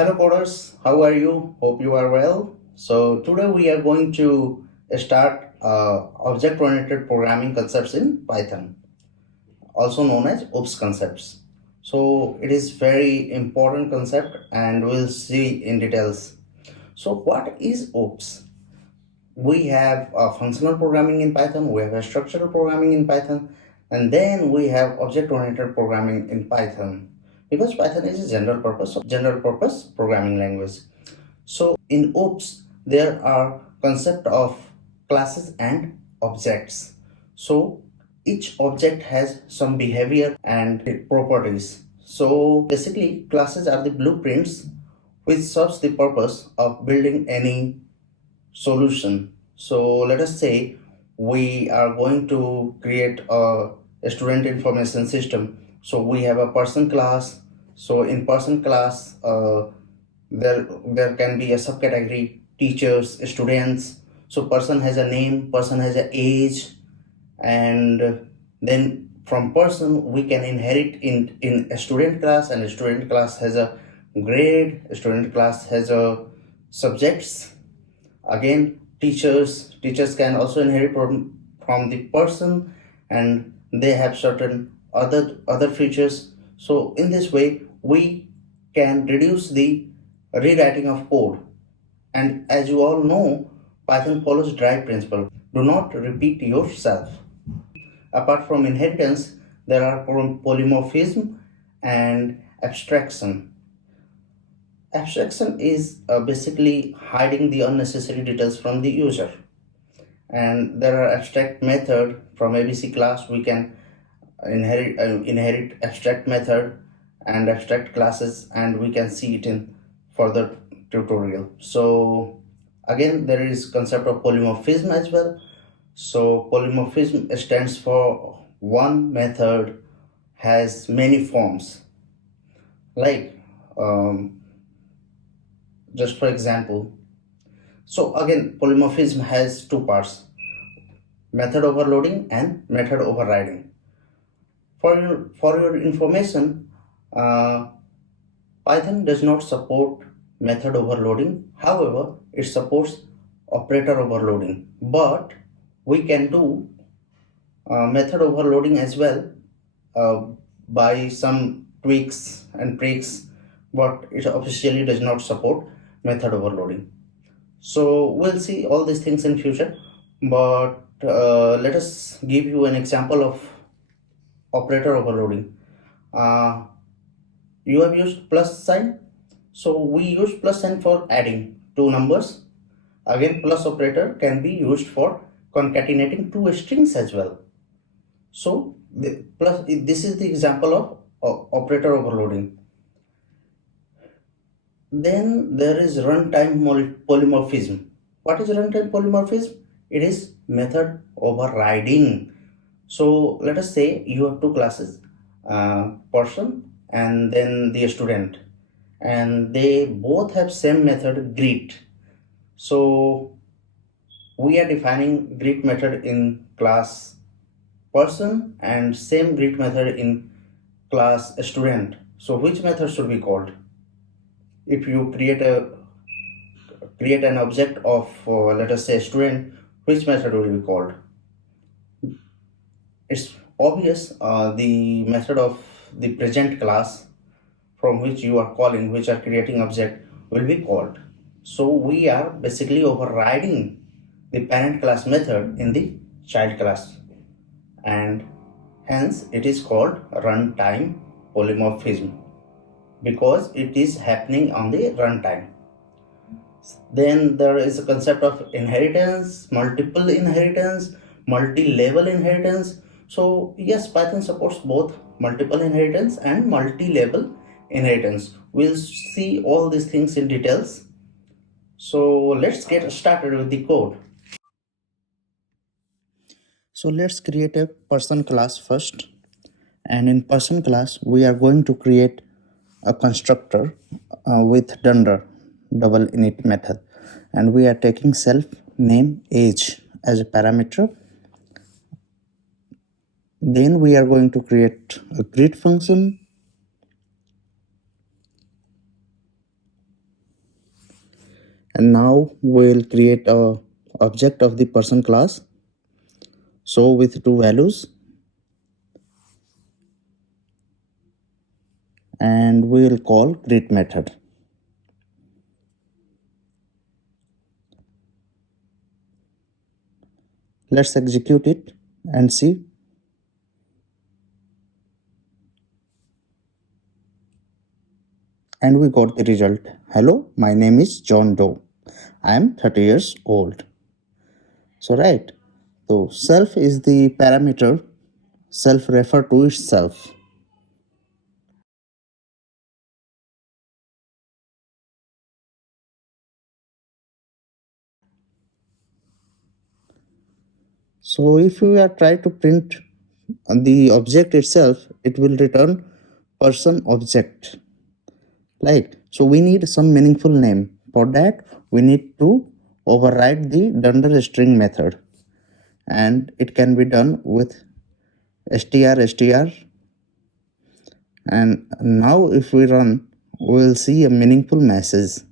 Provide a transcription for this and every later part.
Hello coders, how are you? Hope you are well. So today we are going to start object-oriented programming concepts in Python, also known as OOPS concepts. So it is very important concept and we'll see in details. So what is OOPS? We have functional programming in Python, we have a structural programming in Python, and then we have object-oriented programming in Python because Python is a general purpose programming language. So in OOPS, there are concept of classes and objects. So each object has some behavior and properties. So basically, classes are the blueprints which serves the purpose of building any solution. So let us say we are going to create a student information system. So we have a person class. So in person class, there can be a subcategory: teachers, students. So person has a name, person has a age, and then from person we can inherit in a student class, and a student class has a grade, a student class has a subjects. Again, teachers can also inherit from the person, and they have certain other features. So in this way we can reduce the rewriting of code. And as you all know, Python follows drive principle: do not repeat yourself. Apart from inheritance, there are polymorphism and abstraction. Abstraction is basically hiding the unnecessary details from the user. And there are abstract method. From ABC class we can inherit abstract method and abstract classes, and we can see it in further tutorial. So again, there is concept of polymorphism as well. So polymorphism stands for one method has many forms. Like just for example, so again, polymorphism has two parts: method overloading and method overriding. For your information, Python does not support method overloading. However, it supports operator overloading. But we can do method overloading as well uh, by some tweaks and tricks, but it officially does not support method overloading. So we'll see all these things in future, but let us give you an example of operator overloading. uh, you have used plus sign, so we use plus sign for adding two numbers. Again, plus operator can be used for concatenating two strings as well. So this is the example of operator overloading. Then there is runtime polymorphism. What is runtime polymorphism? It is method overriding. So let us say you have two classes, person and then the student, and they both have same method greet. So we are defining greet method in class person and same greet method in class student. So which method should be called? If you create an object of let us say student, which method will be called? It's obvious, the method of the present class from which you are calling, which are creating object, will be called. So we are basically overriding the parent class method in the child class, and hence it is called runtime polymorphism because it is happening on the runtime. Then there is a concept of inheritance, multiple inheritance, multi-level inheritance. So yes, Python supports both multiple inheritance and multi-level inheritance. We'll see all these things in details. So let's get started with the code. So let's create a person class first. And in person class, we are going to create a constructor with dunder, double init method. And we are taking self name age as a parameter. Then we are going to create a greet function. And now we'll create a object of the person class. So with two values, and we will call greet method. Let's execute it and see. And we got the result. Hello, my name is John Doe. I am 30 years old. So right, so self is the parameter self refer to itself. So if we are trying to print the object itself, it will return person object. Right. So we need some meaningful name. For that, we need to override the dunder string method, and it can be done with str. And now if we run, we will see a meaningful message.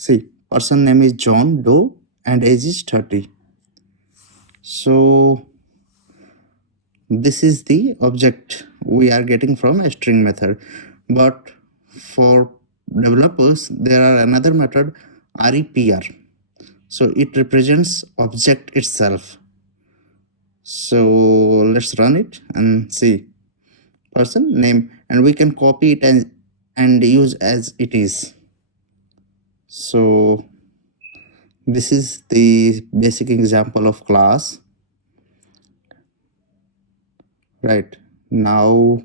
See, person name is John Doe and age is 30. So this is the object we are getting from a string method. But for developers, there are another method, REPR. So it represents object itself. So let's run it and see person name, and we can copy it and use as it is. So this is the basic example of class. Right now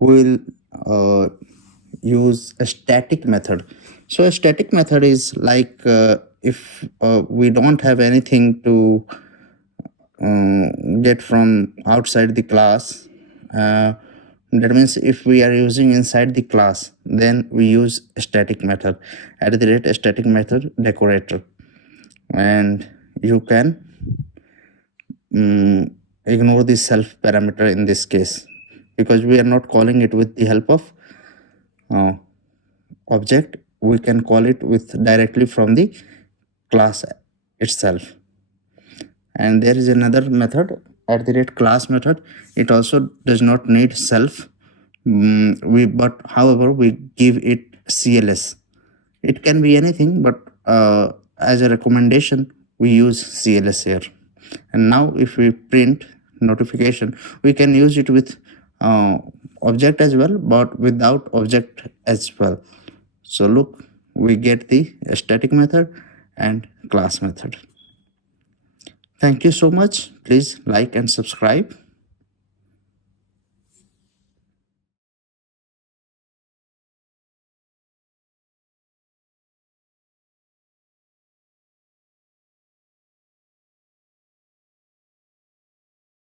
we'll use a static method. So a static method is like if we don't have anything to get from outside the class, that means if we are using inside the class, then we use a static method @ static method decorator. And you can ignore the self parameter in this case, because we are not calling it with the help of object. We can call it with directly from the class itself. And there is another method, @ class method. It also does not need self. But however, we give it CLS. It can be anything, but as a recommendation, we use CLS here. And now if we print notification, we can use it with object as well, but without object as well. So look, we get the static method and class method. Thank you so much. Please like and subscribe.